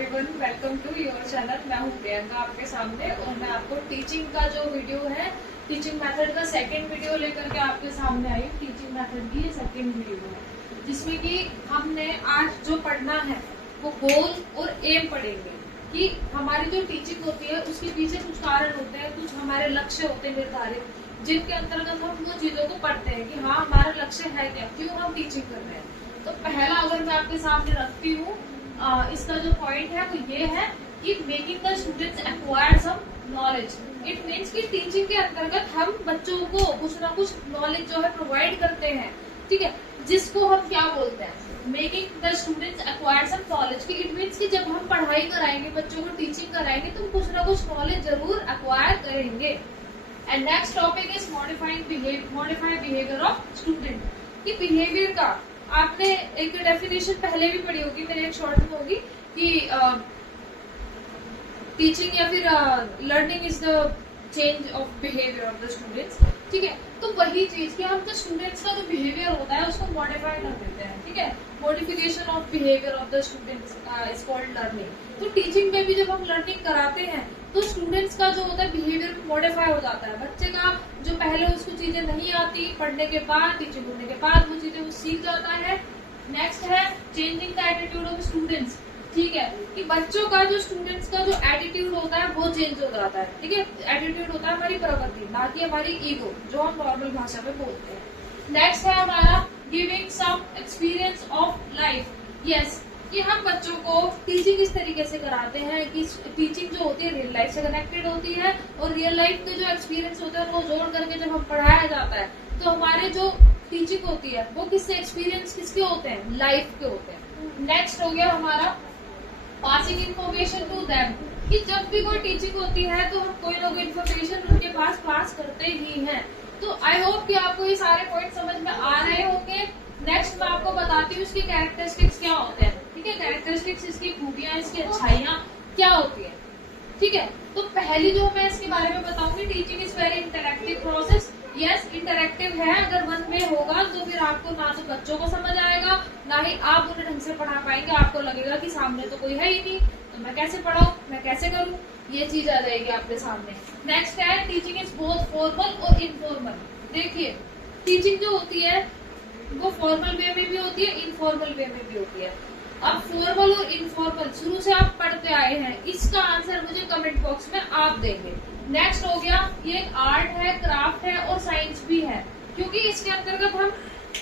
Everyone, welcome to your channel. मैं हूं प्रियंका आपके सामने और मैं आपको टीचिंग का जो वीडियो है, टीचिंग मेथड का सेकंड वीडियो लेकर के आपके सामने आई। टीचिंग मेथड की सेकंड वीडियो है जिसमें कि हमने आज जो पढ़ना है वो गोल और एम पढ़ेंगे कि हमारी जो टीचिंग होती है उसके पीछे कुछ कारण होते हैं, कुछ हमारे लक्ष्य होते हैं निर्धारित, जिनके अंतर्गत हम वो चीजों को पढ़ते हैं कि हाँ हमारा लक्ष्य है क्या, क्यों हम टीचिंग कर रहे हैं। तो पहला अगर मैं आपके सामने रखती हूँ, इसका जो पॉइंट है वो ये है कि making the students acquire some knowledge. It means कि टीचिंग के अंतर्गत हम बच्चों को कुछ ना कुछ नॉलेज जो है प्रोवाइड करते हैं, ठीक है, जिसको हम क्या बोलते हैं, making the students acquire some knowledge. कि इट मीन्स कि जब हम पढ़ाई कराएंगे, बच्चों को टीचिंग कराएंगे, तो कुछ ना कुछ नॉलेज जरूर एक्वायर करेंगे। And next topic is modified behaviour of student. कि बिहेवियर का आपने एक डेफिनेशन पहले भी पढ़ी होगी, मेरे एक शॉर्ट में होगी कि टीचिंग या फिर learning is the change of behaviour of the students, ठीक है। तो वही चीज कि हम जो स्टूडेंट्स का जो बिहेवियर होता है उसको मॉडिफाई कर देते हैं, ठीक है। Modification of behaviour of the students is called learning. तो टीचिंग में भी जब हम लर्निंग कराते हैं तो स्टूडेंट्स का जो होता है बिहेवियर मॉडिफाई हो जाता है। बच्चे का जो पहले उसको चीजें नहीं आती, पढ़ने के बाद, टीचिंग होने के बाद वो चीजें वो सीख जाता है। नेक्स्ट है changing the attitude of students, ठीक है, कि बच्चों का जो स्टूडेंट्स का जो एटीट्यूड होता है वो चेंज हो जाता है, ठीक है। एटीट्यूड होता है हमारी प्रवृत्ति, ना कि हमारी ईगो, जो हम नॉर्मल भाषा में बोलते हैं। नेक्स्ट है हमारा giving some experience of life. Yes, कि हम बच्चों को टीचिंग इस तरीके से कराते हैं कि टीचिंग जो होती है रियल लाइफ से कनेक्टेड होती है, और रियल लाइफ के जो एक्सपीरियंस होते हैं वो जोड़ करके जब हम पढ़ाया जाता है तो हमारे जो टीचिंग होती है वो किससे एक्सपीरियंस किसके होते हैं, लाइफ के होते हैं। नेक्स्ट हो गया हमारा पासिंग इन्फॉर्मेशन टू देम। कि जब भी कोई टीचिंग होती है तो हम कोई ना कोई इन्फॉर्मेशन उनके पास पास करते ही हैं। तो आई होप कि आपको ये सारे पॉइंट समझ में आ रहे होंगे। नेक्स्ट मैं आपको बताती हूँ इसकी कैरेक्टरिस्टिक्स क्या होते हैं, ठीक है। कैरेक्टरिस्टिक्स, इसकी खूबियां, इसकी अच्छाइयाँ क्या होती है, ठीक है। तो पहली जो मैं इसके बारे में बताऊंगी, teaching is very interactive process. Yes, interactive है। अगर वन वे होगा तो फिर आपको ना तो बच्चों को समझ आएगा, ना ही आप उन्हें ढंग से पढ़ा पाएंगे। आपको लगेगा कि सामने तो कोई है ही नहीं, तो मैं कैसे पढ़ाऊं, मैं कैसे करूं, ये चीज आ जाएगी आपके सामने। नेक्स्ट है टीचिंग इज बोथ फॉर्मल और इनफॉर्मल। देखिए, टीचिंग जो होती है वो फॉर्मल वे में भी होती है, इनफॉर्मल वे में भी होती है। अब फॉर्मल और इनफॉर्मल शुरू से आप पढ़ते आए हैं, इसका आंसर मुझे कमेंट बॉक्स में आप देंगे। नेक्स्ट हो गया, ये एक आर्ट है, क्राफ्ट है और साइंस भी है, क्योंकि इसके अंतर्गत हम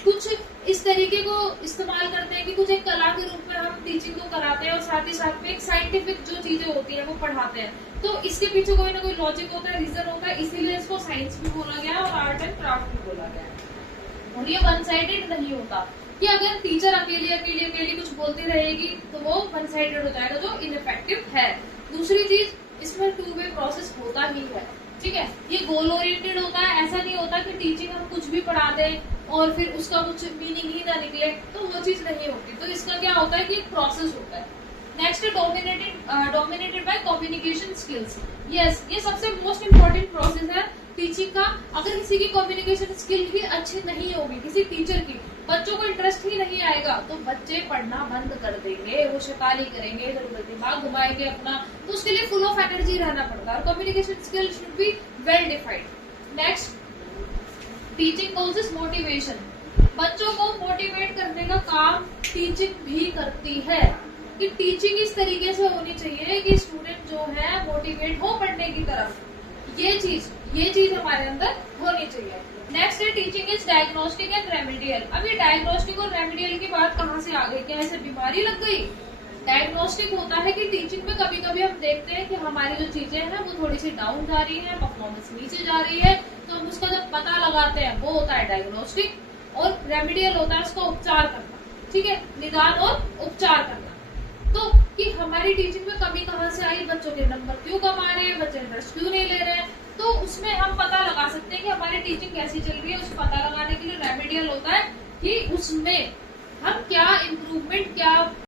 कुछ इस तरीके को इस्तेमाल करते हैं कि कुछ एक कला के रूप में हम टीचिंग को कराते हैं, और साथ ही साथ में एक साइंटिफिक जो चीजें होती है वो पढ़ाते हैं। तो इसके पीछे कोई ना कोई लॉजिक होता है, रीजन होता है, इसीलिए इसको साइंस भी बोला गया है और आर्ट एंड क्राफ्ट भी बोला गया है। और ये वन साइडेड नहीं होता कि अगर टीचर अकेली कुछ बोलती रहेगी तो वो वन साइडेड हो जाएगा, जो इनइफेक्टिव है। दूसरी चीज, इसमें टू वे प्रोसेस होता ही है, ठीक है। ये गोल ओरिएंटेड होता है। ऐसा नहीं होता कि टीचिंग हम कुछ भी पढ़ा दें और फिर उसका कुछ मीनिंग ही ना निकले, तो वो चीज नहीं होती। तो इसका क्या होता है कि एक प्रोसेस होता है। Next dominated by communication skills. Yes, ये सबसे मोस्ट इम्पोर्टेंट प्रोसेस है टीचिंग का। अगर किसी की कम्युनिकेशन स्किल ही अच्छी नहीं होगी, किसी टीचर की, बच्चों को इंटरेस्ट ही नहीं आएगा, तो बच्चे पढ़ना बंद कर देंगे, वो शैतानी करेंगे, इधर उधर दिमाग घुमाएंगे अपना। तो उसके लिए फुल ऑफ एनर्जी रहना पड़ता है, और communication skill should be well defined. Next, teaching courses motivation. बच्चों को मोटिवेट करने का काम टीचिंग भी करती है। कि टीचिंग इस तरीके से होनी चाहिए कि स्टूडेंट जो है मोटिवेट हो पढ़ने की तरफ। ये चीज हमारे अंदर होनी चाहिए। नेक्स्ट है teaching is diagnostic and remedial. अब ये डायग्नोस्टिक और रेमेडियल की बात कहाँ से आ गई, क्या ऐसे बीमारी लग गई? डायग्नोस्टिक होता है कि टीचिंग में कभी कभी हम देखते हैं कि हमारी जो चीजें हैं वो थोड़ी सी डाउन जा रही है, परफॉर्मेंस नीचे जा रही है, तो हम उसका जब पता लगाते हैं वो होता है डायग्नोस्टिक। और रेमेडियल होता है उसका उपचार करना, ठीक है, निदान और उपचार करना। तो कि हमारी टीचिंग में कमी कहाँ से आई, बच्चों के नंबर क्यों कम आ रहे हैं, बच्चे इंटरेस्ट क्यों नहीं ले रहे हैं, तो उसमें हम पता लगा सकते हैं कि हमारी टीचिंग कैसी चल रही है। उसको पता लगाने के लिए रेमेडियल होता है कि उसमें हम क्या इम्प्रूवमेंट, क्या